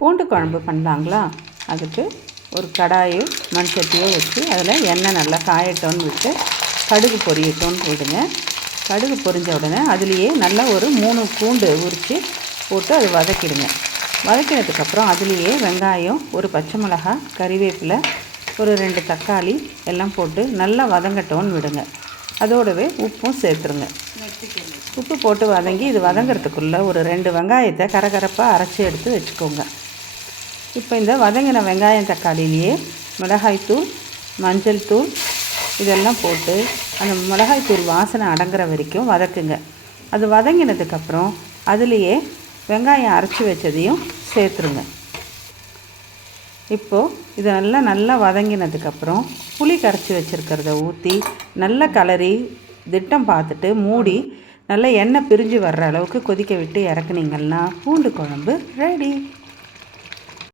பூண்டு குழம்பு பண்ணலாங்களா? அதுக்கு ஒரு கடாயோ மண் சட்டியோ வச்சு அதில் எண்ணெய் நல்லா காயட்டோன்னு விட்டு கடுகு பொரியட்டோன்னு விடுங்க. கடுகு பொரிஞ்ச உடனே அதுலேயே நல்லா ஒரு 3 பூண்டு உரித்து போட்டு அது வதக்கிடுங்க. வதக்கினதுக்கப்புறம் அதுலேயே வெங்காயம், ஒரு பச்சை மிளகாய், கறிவேப்பிலை, ஒரு 2 தக்காளி எல்லாம் போட்டு நல்லா வதங்கட்டோன்னு விடுங்க. அதோடவே உப்பும் சேர்த்துருங்க. உப்பு போட்டு வதங்கி இது வதங்கிறதுக்குள்ளே ஒரு 2 வெங்காயத்தை கரகரப்பாக அரைச்சி எடுத்து வச்சுக்கோங்க. இப்போ இந்த வதங்கின வெங்காயம் தக்காளிலேயே மிளகாய்த்தூள், மஞ்சள் தூள் இதெல்லாம் போட்டு அந்த மிளகாய்த்தூள் வாசனை அடங்குற வரைக்கும் வதக்குங்க. அது வதங்கினதுக்கப்புறம் அதுலேயே வெங்காயம் அரைச்சி வச்சதையும் சேர்த்துருங்க. இப்போது இது நல்லா வதங்கினதுக்கப்புறம் புளி கரைச்சி வச்சுருக்கிறத ஊற்றி நல்லா கலரி திட்டம் பார்த்துட்டு மூடி நல்லா எண்ணெய் பிரிஞ்சு வர்ற அளவுக்கு கொதிக்க விட்டு இறக்குனீங்கன்னா பூண்டு குழம்பு ரெடி.